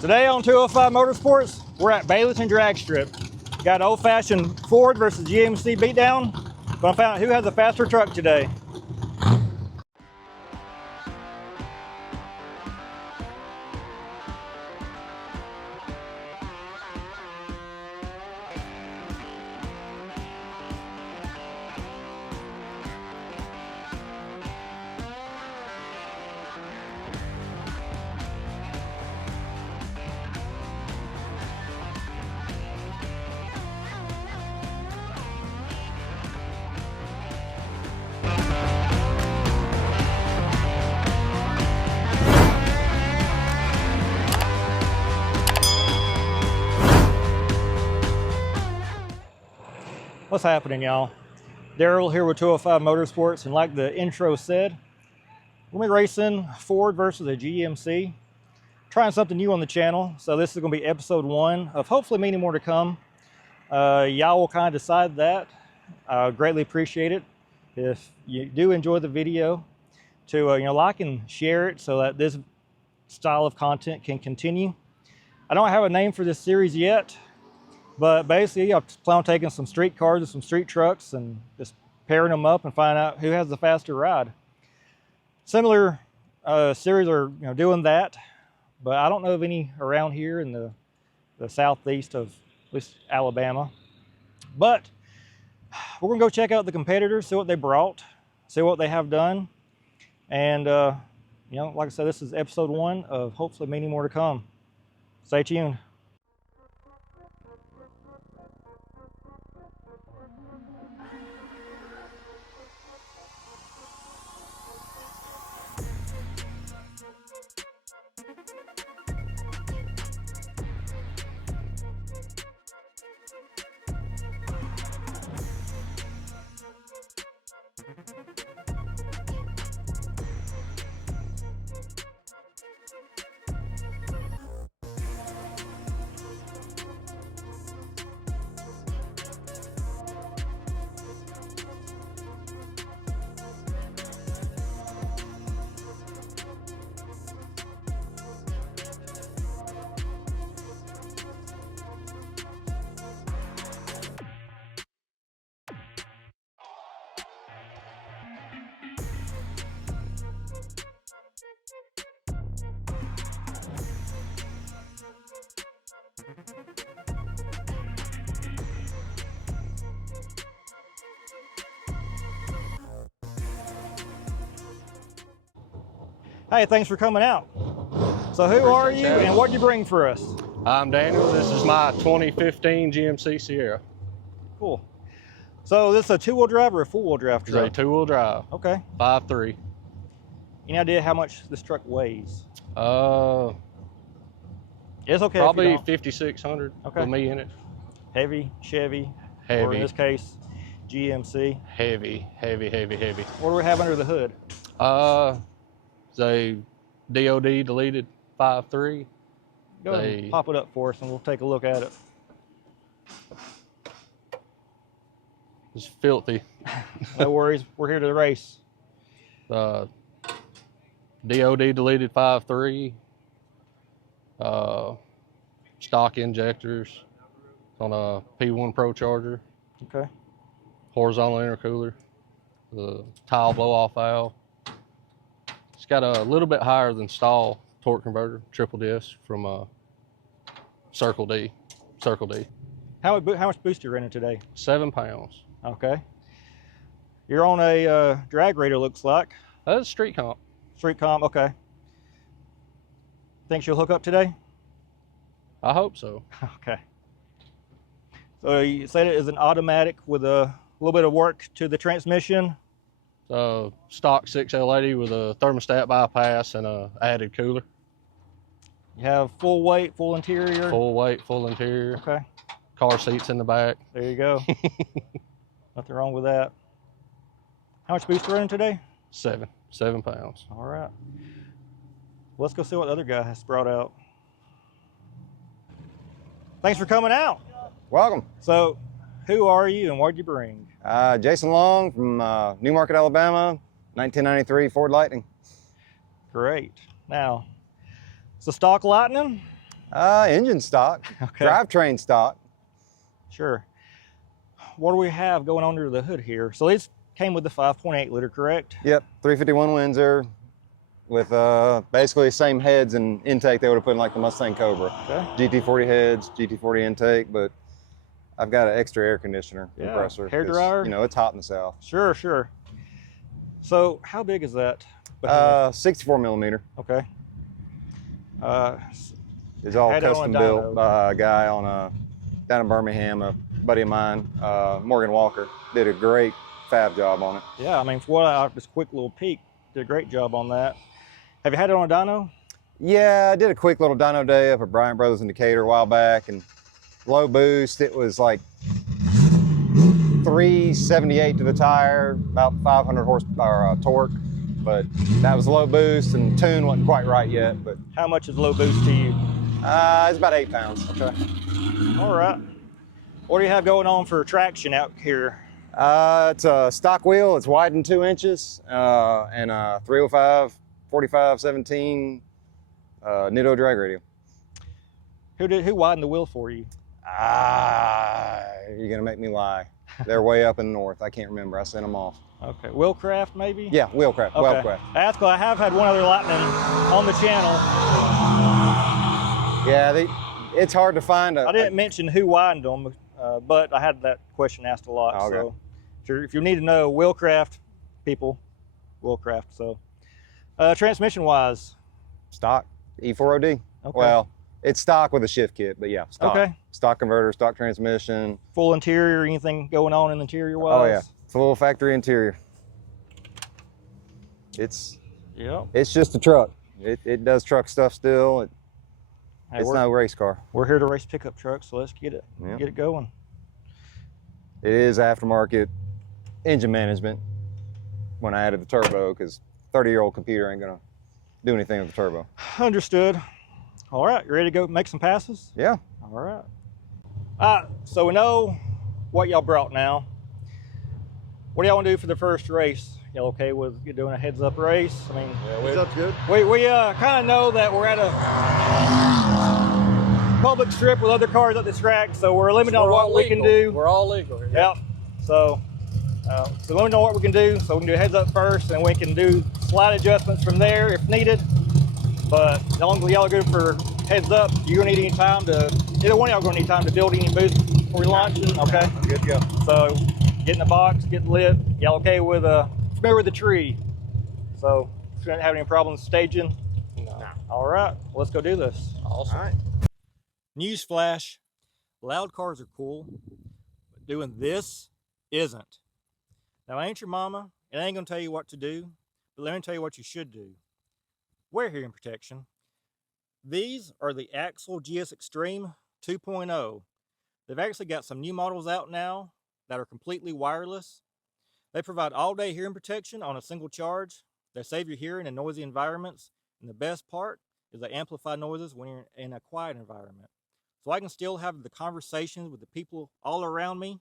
Today on 205 Motorsports, we're at Baileyton Drag Strip. Got an old-fashioned Ford versus GMC beatdown. Gonna find out who has a faster truck today. What's happening, y'all? Daryl here with 205 Motorsports, and like the intro said, we're gonna be racing Ford versus a GMC. Trying something new on the channel, so this is gonna be episode 1 of hopefully many more to come. Y'all will kind of decide that. I greatly appreciate it if you do enjoy the video to like and share it so that this style of content can continue. I don't have a name for this series yet. But basically, I plan on taking some street cars and some street trucks and just pairing them up and find out who has the faster ride. Similar series are doing that, but I don't know of any around here in the southeast of at least Alabama. But we're gonna go check out the competitors, see what they brought, see what they have done, and like I said, this is episode 1 of hopefully many more to come. Stay tuned. Hey, thanks for coming out. So who are you and what do you bring for us? I'm Daniel. This is my 2015 GMC Sierra. Cool. So this is a 2-wheel drive or a 4-wheel drive truck? It's a 2-wheel drive. Okay. 5'3". Any idea how much this truck weighs? It's okay. Probably 5,600 with me in it. Heavy, Chevy, heavy. Or in this case, GMC. Heavy. What do we have under the hood? It's a DOD deleted 5.3. Go ahead and pop it up for us and we'll take a look at it. It's filthy. No worries, we're here to race. DOD deleted 5.3. Stock injectors on a P1 Pro Charger. Okay. Horizontal intercooler. The tile blow-off valve. It's got a little bit higher than stall torque converter, triple disc from Circle D. How much boost are you running today? 7 pounds. Okay. You're on a drag rater, looks like. That's street comp. Street comp, okay. Think she'll hook up today? I hope so. Okay. So you said it is an automatic with a little bit of work to the transmission. Stock 6L80 with a thermostat bypass and a added cooler. You have full weight, full interior? Full weight, full interior. Okay. Car seats in the back. There you go. Nothing wrong with that. How much boost are you running today? 7 pounds. All right. Let's go see what the other guy has brought out. Thanks for coming out. Welcome. So, who are you and what did you bring? Jason Long from Newmarket, Alabama, 1993 Ford Lightning. Great. Now, it's a stock Lightning. Engine stock, Okay. drivetrain stock. Sure. What do we have going under the hood here? So these came with the 5.8 liter, correct? Yep, 351 Windsor with basically the same heads and intake they would have put in like the Mustang Cobra. Okay. GT40 heads, GT40 intake, but I've got an extra air conditioner Yeah, compressor. hair 'cause, dryer. You know, it's hot in the south. Sure, sure. So how big is that? 64 millimeter. Okay. It's all Had it on a custom dyno. built by a guy on down in Birmingham, a buddy of mine, Morgan Walker, did a great fab job on it. Yeah, I mean, for what this quick little peek, did a great job on that. Have you had it on a dyno? Yeah, I did a quick little dyno day up at Bryant Brothers in Decatur a while back, and low boost, it was like 378 to the tire, about 500 horsepower torque, but that was low boost and tune wasn't quite right yet, but How much is low boost to you? it's about 8 pounds. Okay. All right. What do you have going on for traction out here? It's a stock wheel, it's widened 2 inches, and a 305, 45, 17 Nitto drag radial. Who widened the wheel for you? You're gonna make me lie. They're way up in the north. I can't remember. I sent them off. Okay, Wheelcraft maybe? Yeah, Wheelcraft. Okay. Wheelcraft. That's cool. I have had one other Lightning on the channel. Yeah, it's hard to find. I didn't mention who widened them, but I had that question asked a lot. Okay. So if you need to know, Wheelcraft people, Wheelcraft. So transmission wise, Stock E4OD. Okay. Well, it's stock with a shift kit, but yeah, stock. Okay. Stock converter, stock transmission. full interior, anything going on in the interior wise? Oh yeah, full factory interior. It's just a truck. It does truck stuff still. Hey, It's no race car. we're here to race pickup trucks, so let's get it Yeah. get it going. It is aftermarket engine management when I added the turbo, because 30-year-old computer ain't gonna do anything with the turbo. Understood. All right, you ready to go make some passes? Yeah. All right. So we know what y'all brought now. What do y'all want to do for the first race? Y'all okay with you doing a heads up race? I mean, Heads up's good. we kind of know that we're at a public strip with other cars at this track, so we're limited on what we can do. We're all legal here. Yep. So limited on what we can do. So we can do heads up first, and we can do slight adjustments from there if needed. But as long as y'all are good for heads up, you're gonna need any time to. Either one of y'all gonna need time to build any boost before we launching. Okay. Good to go. So get in the box, get lit. Y'all okay with familiar with the tree? So shouldn't have any problems staging. No. All right, well, let's go do this. Awesome. All right. News flash: loud cars are cool, but doing this isn't. Now, I ain't your mama, and I ain't gonna tell you what to do, but let me tell you what you should do. Wear hearing protection. These are the Axle GS Extreme 2.0. They've actually got some new models out now that are completely wireless. They provide all-day hearing protection on a single charge. They save your hearing in noisy environments, and the best part is they amplify noises when you're in a quiet environment. So I can still have the conversations with the people all around me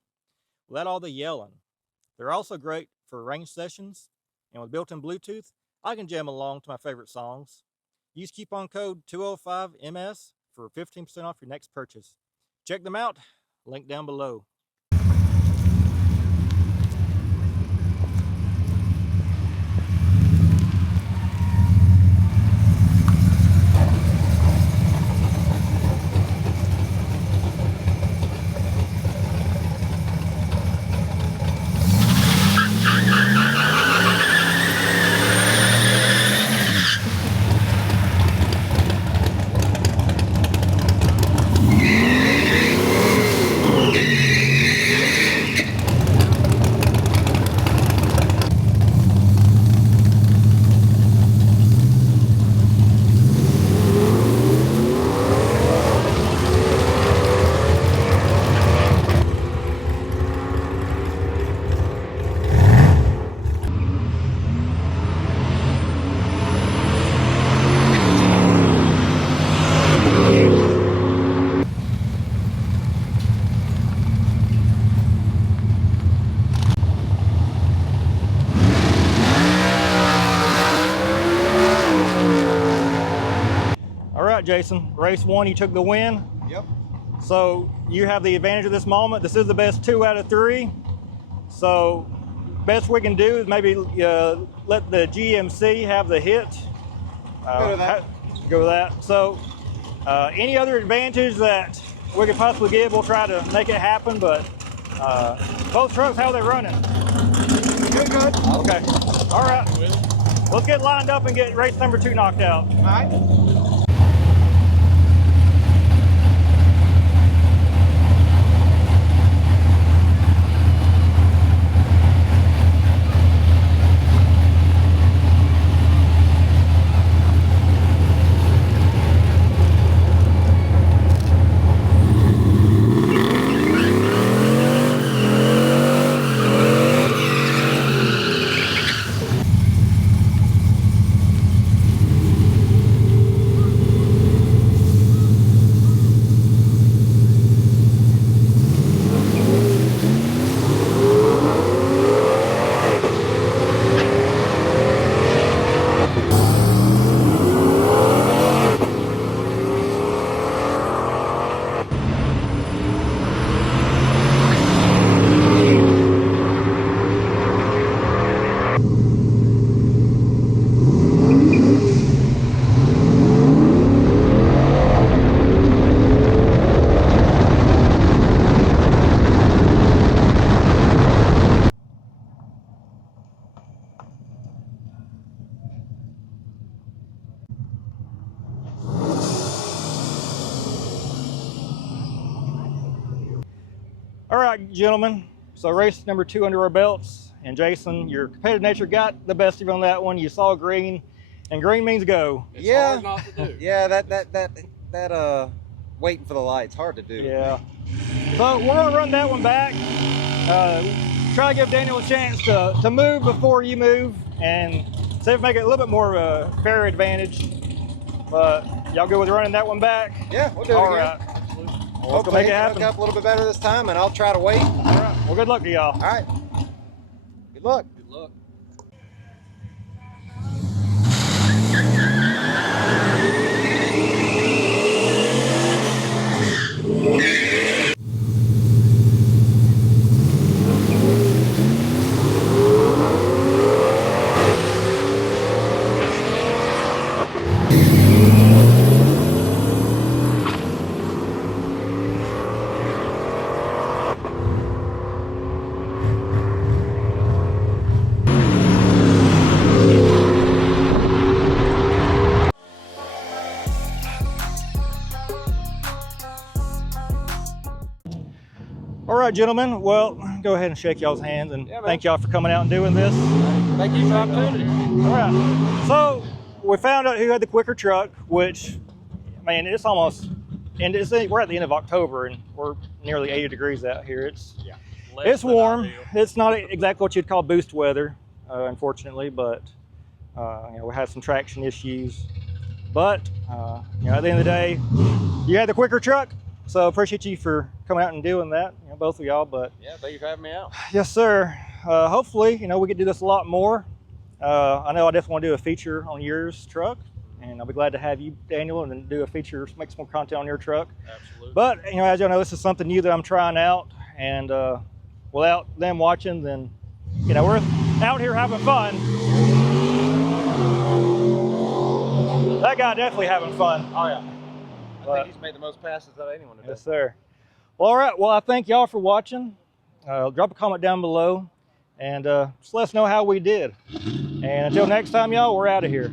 without all the yelling. They're also great for range sessions, and with built-in Bluetooth, I can jam along to my favorite songs. Use coupon code 205MS for 15% off your next purchase. Check them out, link down below. Jason, race 1, you took the win. Yep. So you have the advantage of this moment. This is the best 2 out of 3. So best we can do is maybe let the GMC have the hit. Go with that. Go with that. So any other advantage that we could possibly give, we'll try to make it happen. But both trucks, how are they running? Good. Okay. All right. Let's get lined up and get race number 2 knocked out. All right. All right, gentlemen. So race number 2 under our belts. And Jason, your competitive nature got the best of you on that one. You saw green, and green means go. It's hard not to do. Yeah, that waiting for the lights, hard to do. Yeah. So we're gonna run that one back. Try to give Daniel a chance to move before you move, and see if we make it a little bit more of a fair advantage. But y'all good with running that one back? Yeah, we'll do it All again. right. Well, Let's go make it happen. Hook up a little bit better this time, and I'll try to wait. All right. Well, good luck to y'all. All right. Good luck. Good luck. All right, gentlemen. Well, go ahead and shake y'all's hands, and thank y'all for coming out and doing this. Thank you for the opportunity. All right. So we found out who had the quicker truck, which, man, it's almost, and we're at the end of October, and we're nearly 80 degrees out here. It's warm. It's not exactly what you'd call boost weather, unfortunately, but we had some traction issues. But at the end of the day, you had the quicker truck, so appreciate you for coming out and doing that, both of y'all. But Yeah, thank you for having me out. yes, sir. Hopefully, we can do this a lot more. I know I definitely want to do a feature on yours truck, and I'll be glad to have you, Daniel, and then do a feature, make some more content on your truck. Absolutely. But as y'all know, this is something new that I'm trying out, and without them watching, then we're out here having fun. That guy definitely having fun. Oh yeah. But- I think he's made the most passes out of anyone today. Yes, sir. Well, all right. Well, I thank y'all for watching. Drop a comment down below, and just let us know how we did. And until next time, y'all, we're out of here.